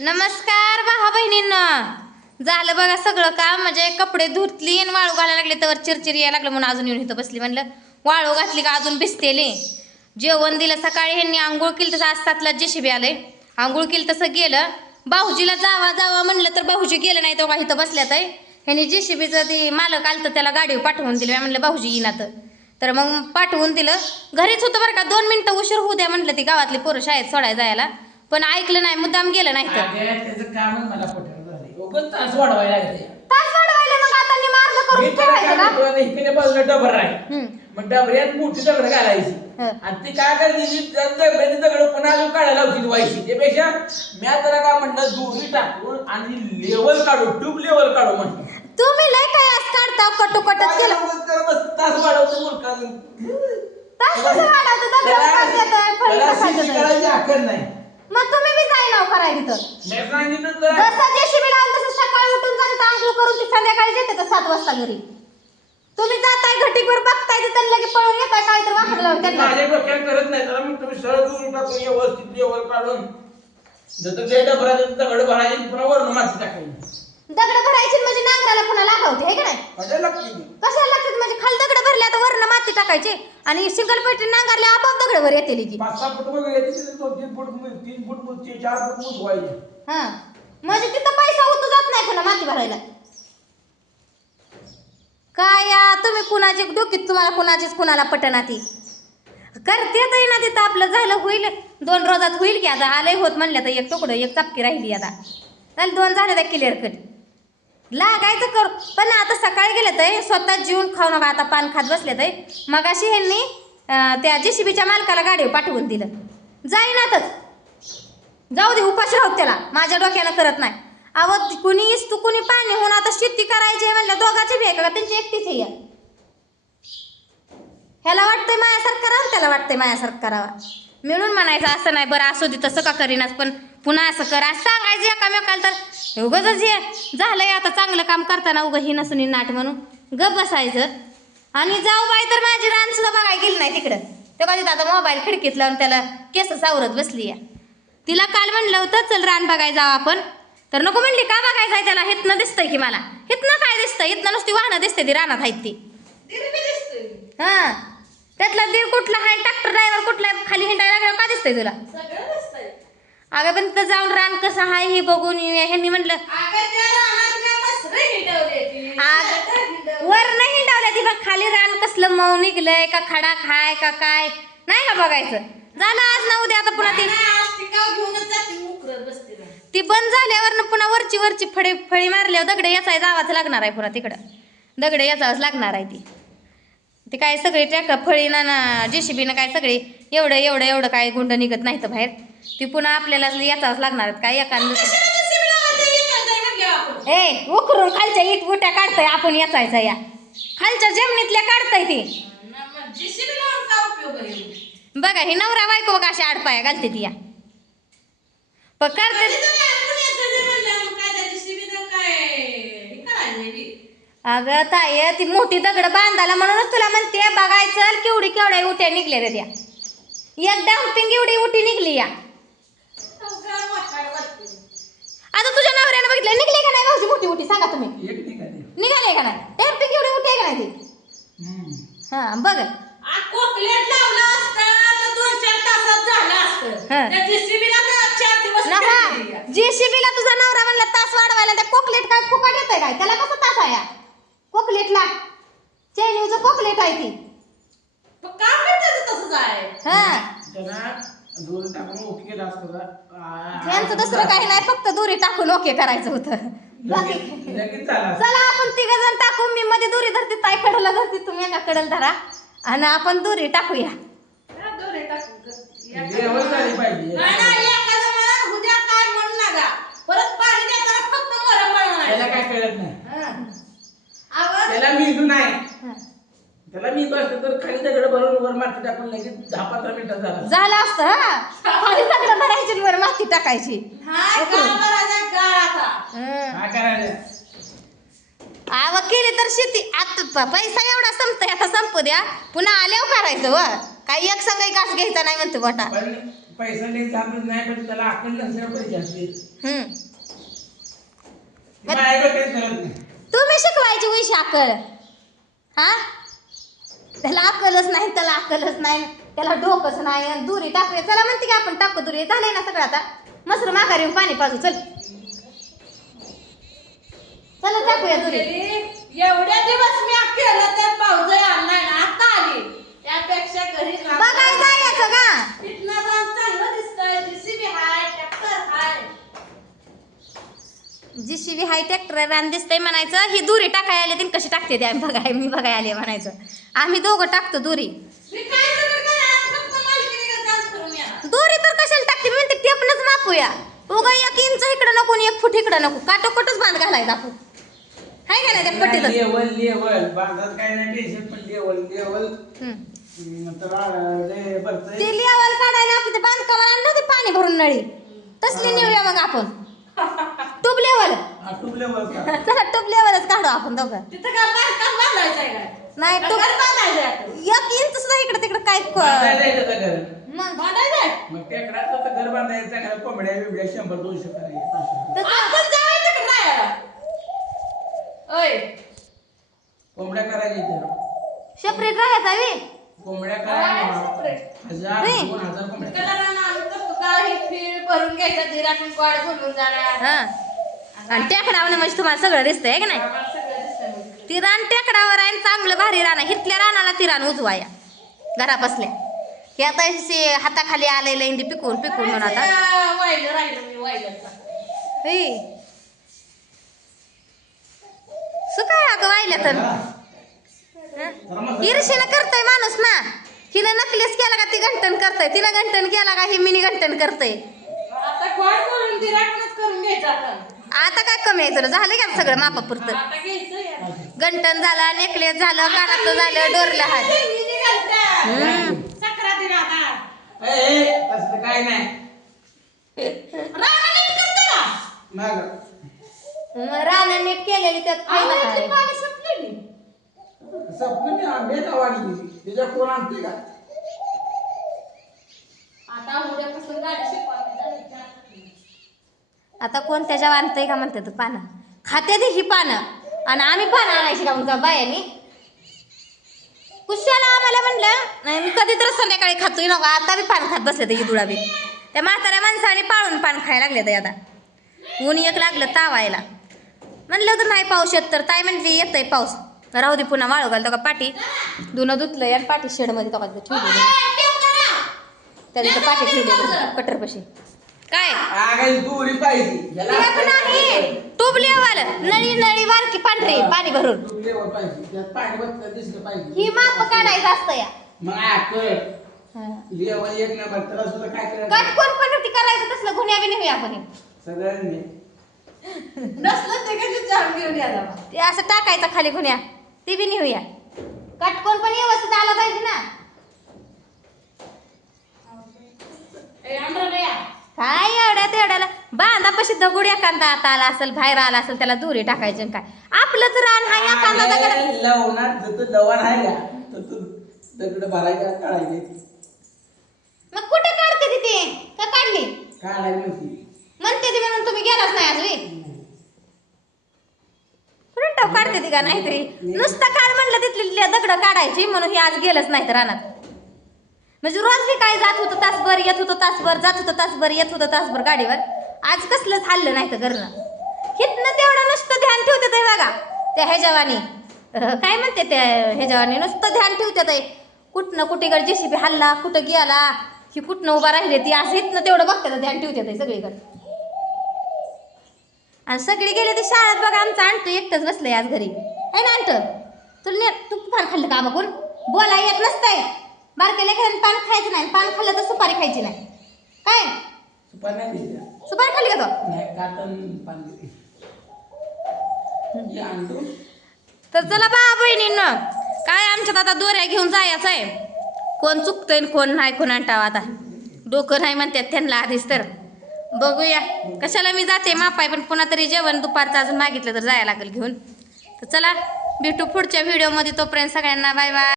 नमस्कार भावा बहिणींनो. झालं बघा सगळं काम, म्हणजे कपडे धुतली आणि वाळू घालायला लागले तर चिरचिर यायला लागलं म्हणून अजून येऊन इथं बसली. म्हणलं वाळू घातली का अजून भिजतेले. जेवण दिलं सकाळी, ह्यांनी आंघोळ केली तसं आज 7ला जेसीबी आले. आंघोळ केली तसं गेलं. भाऊजीला जावा जावा म्हणलं तर भाऊजी गेलं नाही, तो का इथं बसल्यात आहे. ह्यांनी जेसीबीचं ती मालक आलं तर त्याला गाडी पाठवून दिली. म्हणलं भाऊजी येईनात तर मग पाठवून दिलं. घरीच होतं बरं का, 2 मिनिटं उशीर होऊ द्या म्हटलं ती गावातली पोरं शाळेत सोडायला जायला, पण ऐकलं नाही, मुद्दाम गेलं नाही तर त्याचं कामच मला पटलं झाले. उगाच तास वाढवायला लागले. तास वाढवायला मग आता मी मार्ग करून ठेवायचं का? इकडे बाजूला डबर आहे, मग डबऱ्यात मोठी दगड घालायची आणि ती काय करायची, डबऱ्याची दगड पुन्हा अजून काढायला लावची व्हायची. त्यापेक्षा मी आता काय म्हणलं, दोरी टाकून आणि लेवल काढू, ट्यूब लेवल काढू म्हणलं. तुम्ही लय काय आज काढता कटुकटच केलं. तास वाढवतो मुलगा तास कसं वाढवतं? दगड काढतात, फळी काढतात. करायची आखर नाही. मग तुम्ही बी जाय नाव करायला तिथं. मी सांगितलं तर जसं जेसीबी लावून तसं सकाळी उठून जातात, आंघोळ करून ती संध्याकाळी येते तर 7 वाजता घरी. तुम्ही जाताय घटीवर बघताय तर त्यांना लगे पळून येताय काय तर वाकडं लावून त्यांना. माझ्या डोक्यात करत नाही, तर मग तुम्ही सरळ दूर टाकून व्यवस्थित लेवल काढून जसं ते डबऱ्यात दगड भरायची, पुन्हा वरून माती टाकायची. दगड भरायची म्हणजे नांगराला पुन्हा लागावते आहे का नाही? मजा लागते. कशाला लागतात म्हणजे खाली दगड भरले आता वरनं माती टाकायचे आणि सिंगल पेटी नांगरले आपोआप दगड वर येते की. 5-6 फूट वर येते, 2-3 फूट 3 फूट 4 फूट ऊस व्हायचे. हा म्हणजे तिथं पैसा उतू जात नाही पुन्हा माती भरायला. काय या तुम्ही कुणाची डोकीत, तुम्हाला कुणाचीच कुणाला पटना ती करते ना. तिथं आपलं झालं होईल, 2 रोजात होईल की. आता आलंय होत म्हणलं तर एक तुकडं एक चपकी राहिली. आता झालं 2 झाले तर क्लिअर कट लागायचं कर. पण आता सकाळी गेले तर स्वतः जीवन खाऊ नका, आता पान खात बसले तर. मग अशी ह्यांनी त्या जेसीबीच्या मालकाला गाडीवर पाठवून दिलं. जाईनातच, जाऊ दे उपाशी राहू त्याला, माझ्या डोक्यानं करत नाही. अहो कुणी इस्तू कुणी पाणी होऊन आता शेती करायची म्हणलं दोघाची बी आहे का, त्यांची एकटीच आहे. ह्याला वाटतंय माझ्यासारखं करावं, त्याला वाटतंय माझ्यासारखं करावं. मिळून म्हणायचं असं नाही, बरं असू दे तसं का करीनास, पण पुन्हा असं कर असं सांगायचं एकामेकाला. तर उगाच हे झालंय आता चांगलं काम करताना उगं ही नसून नाट म्हणून गप बसायचं. आणि जाऊ बाई तर माझी रान सुद्धा बघायला गेली नाही तिकडं. तेव्हा तिथं आता मोबाईल खिडकीत लावून त्याला केस सावरत बसली या. तिला काल म्हणलं होतं चल रान बघायला जावं आपण, तर नको म्हणली. का बघायचं आहे त्याला, हितनं दिसतंय की मला. हितनं काय दिसतंय, हितनं नुसती वाहनं दिसते ती रानात आहेत ती. हां त्यातला दीड कुठला आहे, ट्रॅक्टर ड्रायव्हर कुठला आहे, खाली हिंडायला लागल्यावर का दिसतंय तुला? अगं पण तिथं जाऊन रान कसं आहे हे बघून ह्यांनी म्हणलं वर नाही हिंडावल्या ती बघ, खाली रान कसलं मऊ निघलंय का, खडा खाय का काय नाही का बघायचं. झालं आज ना उद्या आता पुन्हा ती बंद झाल्यावर पुन्हा वरची फळी मारल्यावर दगड याचा जावाच लागणार आहे. पुन्हा तिकडं दगड याचाच लागणार आहे. ती काय सगळी फळी ना जेसीबीनं काय सगळी एवढं काय गुंड निघत नाही तर बाहेर. ती पुन्हा आपल्याला याचाच लागणार आहेत काय एखादं. उकरून खालच्या इट उट्या काढताय आपण, याचायचा या खालच्या जमिनीतल्या काढताय ती. बघा ही नवरा बायको बघा अशी आडपाया घालते ती या पण करते. अगं ताई ती मोठी दगड बांधायला म्हणूनच तुला म्हणते बघायचं केवढ्या उट्या निघल्या रे त्या. एक डॅम्पिंग एवढी उटी निघली या. आता तुझ्या नवऱ्यानं बघितलं निघले का नाही भाऊजी मोठी उटी, सांगा तुम्ही निघाले का नाही? डॅम्पिंग एवढी उठी आहे का नाही ती? हा बघ जेसीबीला तुझा नवरा म्हणला तास वाढवायला, त्या कोकलेट काय फुकट येतंय काय? त्याला कसं तास आहे? कोकलेटला चैनीचं कोकलेट आहे ती. त्यांचं दुसरं काही नाही, फक्त दोरी टाकून ओके करायचं होतं. चला आपण 3 जण टाकू, मी मध्ये दोरी धरते, ताई कडला धरते, तुम्ही एका कडला धरा आणि आपण दोरी टाकूया. काय कळत नाही त्याला मेंदू नाही. त्याला मेंदू असतं तर खाली दगड भरून वर माती टाकून लगेच 10-15 मिनिटात झालं असतं. हा खाली दगड भरायची वर माती टाकायची. केली तर शेती आता पैसा एवढा संपतोय, आता संपू द्या पुन्हा आल्यावर करायचं व. काही एक संघ घास घ्यायचा नाही म्हणतो मोठा. पण पैसा नाही जातच नाही, पण त्याला अक्कल नसल्यावर पैसे असते. माझ्याकडे काही करत नाही. तुम्ही शिकवायची विष अक्कल. हा त्याला अक्कलच नाही, त्याला अक्कलच नाही, त्याला डोकंच नाही. आणि दुरी टाकूया चला म्हणते की आपण टाकू दुरी. झालंय ना सगळं आता. मस्त माघारी येऊन पाणी पाजू. चल चला टाकूया दुरी. एवढ्या दिवस मी केलं ते पाऊस आणलाय ना, आता आली. त्यापेक्षा घरी बघायला जायचं का? तिथनं जाऊन चांगलं दिसतंय. JCB हाय, ट्रॅक्टर हाय. JCB हाय ट्रॅक्टर रान दिसतंय म्हणायचं. ही दुरी टाकाय आली ती कशी टाकते ते आम्ही बघाय मी बघाय आले म्हणायचं. आम्ही दोघं टाकतो दुरी. मी काय सगळं काय फक्त मालकीने डान्स करून या. दोरी तर कशाला टाकते मी म्हणते टेपनच मापूया. उगा 1 इंच इकडं नको आणि 1 फूट इकडं नको. काटोकटच बांध घालायचा आपण. हाय का नाही त्या पट्टीत? लेवल बांधत काय नाही टेन्शन, पण लेवल तर लय भरतंय. ते लेवल काढायला आपलं ते बांधकामाला आणलं होते पाणी भरून नळी. तसली नेऊया मग आपण. Tube level. टूब लेवल का? चला टूब लेवलच काढू आपण दोघं. तिथं काय बांधकाम बांधायचंय काय? नाही घर टूब बांधायचंय आता. 1 इंच सुद्धा इकडे तिकडे काय बांधायचं आहे त्याचं घर. मग बांधायचंय? मग टेकडाचं तर घर बांधायचं चांगलं. कोंबड्या बिबड्या 100-200 करायचे. तसं आपण जायचं का नाही? ओय, कोंबड्या करायच्या इथे. सेपरेट राहायचा वे. कोंबड्या काय करायच्या separate? 1000-2000 कोंबड्या. कलरानं आम्ही करतो का? हे फीड भरून घ्यायचं, ते राखून कॉड बोलून जाणार. हा आणि टेकडावर म्हणजे तुम्हाला सगळं दिसतंय है की नाही? आम्हाला सगळं दिसतंय म्हणजे. ती रान टेकडावर आहे आणि चांगलं भारी रान आहे. हितल्या रानाला ती रान उजवाया घरापासल्या. हे आता अशी हाताखाली आलेलं इंदी पिकून म्हणून आता वाहिलं राहिलं मी वाहिलं. सुकाय अगं वाहिल्या तर ईर्षेनं करतय माणूस ना. हिनं नकलीस केला का ती घंटन करतय, तिनं घंटन केला का ही मिनी घंटन करतय. आता कॉड बोलून ते राखूनच करून घ्यायचं आपण. आता काय कमी आहे तुला? झालं का सगळं मापापुरतं? आता घ्यायचं या. घंटन झालं, नेकलेस झालं, कानातलं झालं, डोरलं हात. मिनी घालतात. सकरा दिन आता. तसं काय नाही. राखा नीट करते का? मग रानं नीट केलेली त्यात खायला आवळ्यातली काय? पाणी संपलेली. सपनी आंबे वाढली त्याच्या कोण आणते का? आता उद्यापासून गाडी शिकवायला आता कोण त्याच्या आणतंय का म्हणतात पानं? खाते ती ही पानं आणि आम्ही पानं आणायची का मग बायानी? कुशाला आम्हाला म्हणलं मी कधी तर संध्याकाळी खातोय नको. आता बी पान खात बसले तर इदुळा बी. त्या म्हाताऱ्या माणसाने पाळून पान खायला लागले तर आता. ऊन एक लागलं तावायला. म्हणलं तर नाही पाऊस येत तर ताई म्हणली येतंय पाऊस. राहू दे पुन्हा वाळू घाल का पाठी धुणं धुतलंय आणि पाठी शेडमध्ये तो ठेवली. त्या तिथं पाठी ठेवली कटरपाशी. काय आगाई दुरी पाहिजे. टूब लेवल नळी नळी वारकी पांढरी पाणी भरून टूब लेवल पाहिजे. त्यात पाणी बघता दिसलं पाहिजे. ही माप काढायचं असतं या. मग आकर लेवल एक नंबर. त्याला सुद्धा काय करायचं? काटकोन पण ती करायचं तसलं गुन्ह्या बी नाही आपण. सगळ्यांनी नसलं ते कधी जाऊन घेऊन यायला. ते असं टाकायचं खाली गुन्ह्या ती बी नेऊया. काटकोन पण व्यवस्थित आला पाहिजे ना. काय एवढ्या तेवढ्याला बांधापाशी दगड एखादा आता आला असेल बाहेर आला असेल त्याला दुरी टाकायचं काय आपलंच रान हा एखादा दगड लवणार जर लवण आहे का तर तू दगड भरायला काढायचे. मग कुठं काढते तिथे का काढली काढायला म्हणते. म्हणते ती म्हणून तुम्ही गेलाच नाही आज प्रिंटआउट काढते ती का नाहीतरी नुसतं काल म्हणलं तिथली दगड काढायची म्हणून हे आज गेलंच नाही तर रानात. म्हणजे रोज बी काय जात होतं तासभर येत होतं तासभर जात होतं तासभर येत होतं तासभर गाडीवर. आज कसलंच हल्लं नाही तर घरनं. हितनं तेवढं नुसतं ध्यान ठेवते ते बघा त्या ह्याच्यावानी काय म्हणते त्या ह्याच्यावानी नुसतं ध्यान ठेवते ते. कुठनं कुठेकडे JCB हल्ला कुठं गेला की कुठनं उभा राहिले ती असं हितनं तेवढं बघते ध्यान ठेवते ते सगळीकडे. आणि सगळी गेले ते शाळेत बघा आमचं आणतो एकटंच बसलंय आज घरी आहे ना आणतो. तुला तू पान खाल्लं का बघून बोला येत नसतंय. बारक्या लेकरांनी पान खायचं नाही. पान खाल्लं तर सुपारी खायची नाही. काय सुपारी नाही दिली. सुपारी खाल्ली का तो? नाही काटन पाणी आणतो. तर चला बा बहिणींनो काय आमच्यात आता दोऱ्या घेऊन जायचं आहे. कोण चुकतंय कोण नाही कोण आणटावं आता. डोकं नाही म्हणतात त्यांना आधीच तर बघूया. कशाला मी जाते मापाय पण पुन्हा तरी जेवण दुपारचं अजून मागितलं तर जायला लागेल घेऊन. तर चला भेटू पुढच्या व्हिडिओमध्ये. तोपर्यंत सगळ्यांना बाय बाय.